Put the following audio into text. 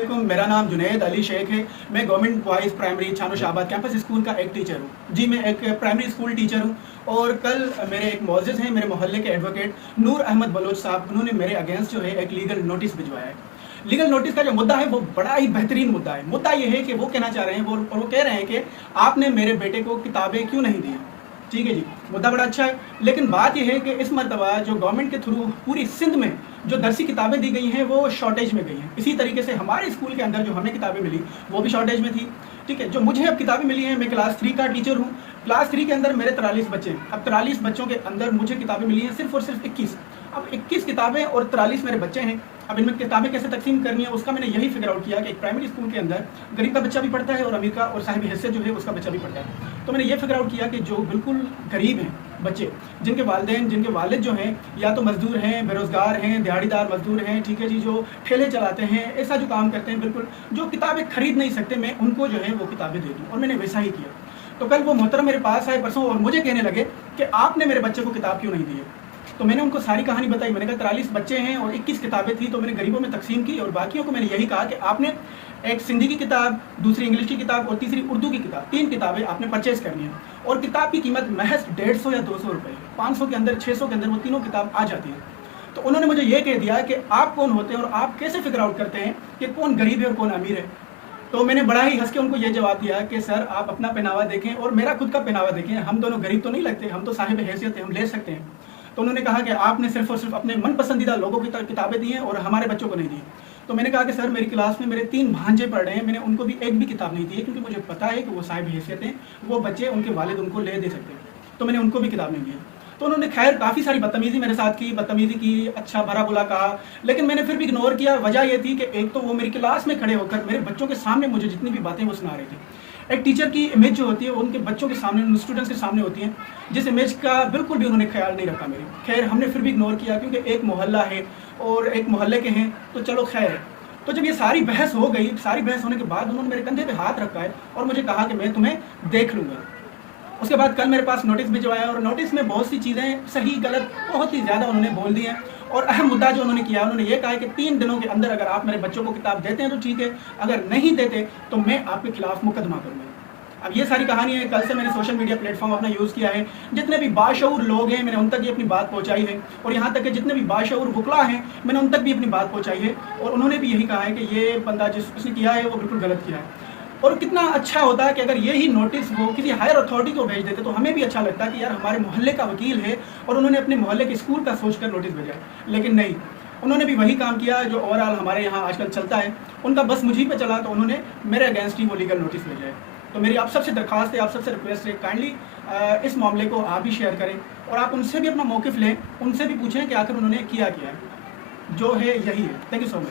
मेरा नाम जुनैद अली शेख है। मैं गवर्नमेंट बॉयज़ प्राइमरी छानो शाहबाद कैंपस स्कूल का एक टीचर हूँ। जी, मैं एक प्राइमरी स्कूल टीचर हूँ। और कल मेरे एक मौज़िज़ हैं, मेरे मोहल्ले के एडवोकेट नूर अहमद बलोच साहब, उन्होंने मेरे अगेंस्ट जो है एक लीगल नोटिस भिजवाया है। लीगल नोटिस का जो मुद्दा है वो बड़ा ही बेहतरीन मुद्दा है। मुद्दा ये है कि वो कहना चाह रहे हैं, वो कह रहे हैं कि आपने मेरे बेटे को किताबें क्यों नहीं दी। ठीक है जी, मुद्दा बड़ा अच्छा है। लेकिन बात यह है कि इस मरतबा जो गवर्नमेंट के थ्रू पूरी सिंध में जो दरसी किताबें दी गई हैं वो शॉर्टेज में गई हैं। इसी तरीके से हमारे स्कूल के अंदर जो हमें किताबें मिली वो भी शॉर्टेज में थी। ठीक है, जो मुझे अब किताबें मिली हैं, मैं क्लास 3 का टीचर हूँ। क्लास 3 के अंदर मेरे 43 बच्चे हैं। अब 43 बच्चों के अंदर मुझे किताबें मिली हैं सिर्फ और सिर्फ 21। अब 21 किताबें और 43 मेरे बच्चे हैं। अब इनमें किताबें कैसे तकसीम करनी है उसका मैंने यही फिगर आउट किया कि एक प्राइमरी स्कूल के अंदर गरीब का बच्चा भी पढ़ता है और अमीर का और साहिब हैसियत जो है उसका बच्चा भी पढ़ता है। तो मैंने ये फिगर आउट किया कि जो बिल्कुल गरीब हैं बच्चे, जिनके वालिद जो हैं या तो मजदूर हैं, बेरोज़गार हैं, दिहाड़ीदार मजदूर हैं, ठीक है जी, जो ठेले चलाते हैं, ऐसा जो काम करते हैं, बिल्कुल जो किताबें खरीद नहीं सकते, मैं उनको जो है वो किताबें दे दूँ। और मैंने वैसा ही किया। तो कल वो मोहतरम मेरे पास आए परसों और मुझे कहने लगे कि आपने मेरे बच्चे को किताब क्यों नहीं दी है। तो मैंने उनको सारी कहानी बताई। मैंने कहा 43 बच्चे हैं और 21 किताबें थी, तो मैंने गरीबों में तकसीम की और बाकियों को मैंने यही कहा कि आपने एक सिंधी की किताब, दूसरी इंग्लिश की किताब और तीसरी उर्दू की किताब, 3 किताबें आपने परचेज़ करनी है। और किताब की कीमत महज 150 या 200 रुपये, 500 के अंदर, 600 के अंदर वो तीनों किताब आ जाती है। तो उन्होंने मुझे ये कह दिया कि आप कौन होते हैं और आप कैसे फिगर आउट करते हैं कि कौन गरीब है और कौन अमीर है। तो मैंने बड़ा ही हंस के उनको ये जवाब दिया कि सर आप अपना पहनावा देखें और मेरा खुद का पहनावा देखें, हम दोनों गरीब तो नहीं लगते, हम तो साहिब हैसियत हैं, हम ले सकते हैं। तो उन्होंने कहा कि आपने सिर्फ और सिर्फ अपने मन पसंदीदा लोगों की किताबें दी हैं और हमारे बच्चों को नहीं दी। तो मैंने कहा कि सर मेरी क्लास में मेरे 3 भांजे पढ़ रहे हैं, मैंने उनको भी एक भी किताब नहीं दी है, क्योंकि मुझे पता है कि वो साहिब हैसियत हैं, वो बच्चे उनके वालिद उनको ले दे सकते हैं। तो मैंने उनको भी किताब नहीं दी। तो उन्होंने खैर काफ़ी सारी बदतमीज़ी मेरे साथ की, बदतमीज़ी की, अच्छा भरा बुला कहा, लेकिन मैंने फिर भी इग्नोर किया। वजह ये थी कि एक तो वो मेरी क्लास में खड़े होकर मेरे बच्चों के सामने मुझे जितनी भी बातें वो सुना रहे थे। एक टीचर की इमेज जो होती है वो उनके बच्चों के सामने, स्टूडेंट्स के सामने होती है, जिस इमेज का बिल्कुल भी उन्होंने ख्याल नहीं रखा मेरी। खैर हमने फिर भी इग्नोर किया, क्योंकि एक मोहल्ला है और एक मोहल्ले के हैं, तो चलो खैर। तो जब ये सारी बहस हो गई, सारी बहस होने के बाद उन्होंने मेरे कंधे पे हाथ रखा है और मुझे कहा कि मैं तुम्हें देख लूँगा। उसके बाद कल मेरे पास नोटिस भिजवाया और नोटिस में बहुत सी चीज़ें सही गलत बहुत ही ज़्यादा उन्होंने बोल दी हैं। और अहम मुद्दा जो उन्होंने किया, उन्होंने ये कहा है कि 3 दिनों के अंदर अगर आप मेरे बच्चों को किताब देते हैं तो ठीक है, अगर नहीं देते तो मैं आपके खिलाफ मुकदमा करूँगा। अब ये सारी कहानी है। कल से मैंने सोशल मीडिया प्लेटफॉर्म अपना यूज़ किया है। जितने भी बाशऊर लोग हैं मैंने उन तक ये अपनी बात पहुंचाई है, और यहाँ तक कि जितने भी बाशऊर वकला हैं मैंने उन तक भी अपनी बात पहुंचाई है। और उन्होंने भी यही कहा है कि ये बंदा जिसने किया है वो बिल्कुल गलत किया है। और कितना अच्छा होता है कि अगर यही नोटिस वो किसी हायर अथॉरिटी को भेज देते तो हमें भी अच्छा लगता है कि यार हमारे मोहल्ले का वकील है और उन्होंने अपने मोहल्ले के स्कूल का सोचकर नोटिस भेजा। लेकिन नहीं, उन्होंने भी वही काम किया जो ओवरऑल हमारे यहाँ आजकल चलता है। उनका बस मुझी पे चला तो उन्होंने मेरे अगेंस्ट ही वो लीगल नोटिस भेजा है। तो मेरी आप सबसे दरख्वास्त है, आप सबसे रिक्वेस्ट है, काइंडली इस मामले को आप भी शेयर करें और आप उनसे भी अपना मौक़िफ़ लें, उनसे भी पूछें कि आखिर उन्होंने किया क्या है। जो है यही है। Thank you so much.